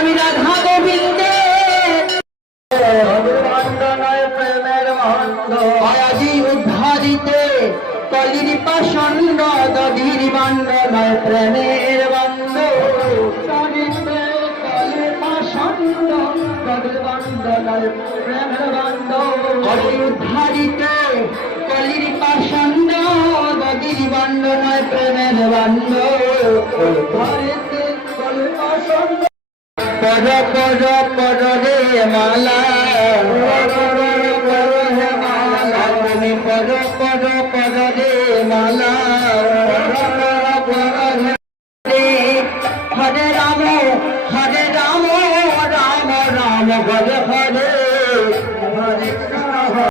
আমি রাধা গোবিন্দে প্রেমের মন্দ আজি উদ্ধারিতে কলির পাষণ্ড দধির বান্ড নয় প্রেমের বান্ড কলির পাষণ্ড দধির বান্ড নয় প্রেমের বান্ড কলি উদ্ধারিতে কলির পাষণ্ড দধির বান্ড নয় প্রেমের বান্ড উদ্ধারিতে কলির পাষণ্ড পদ পদ পদ রে মালা তুমি পদ পদ পদ রে মালা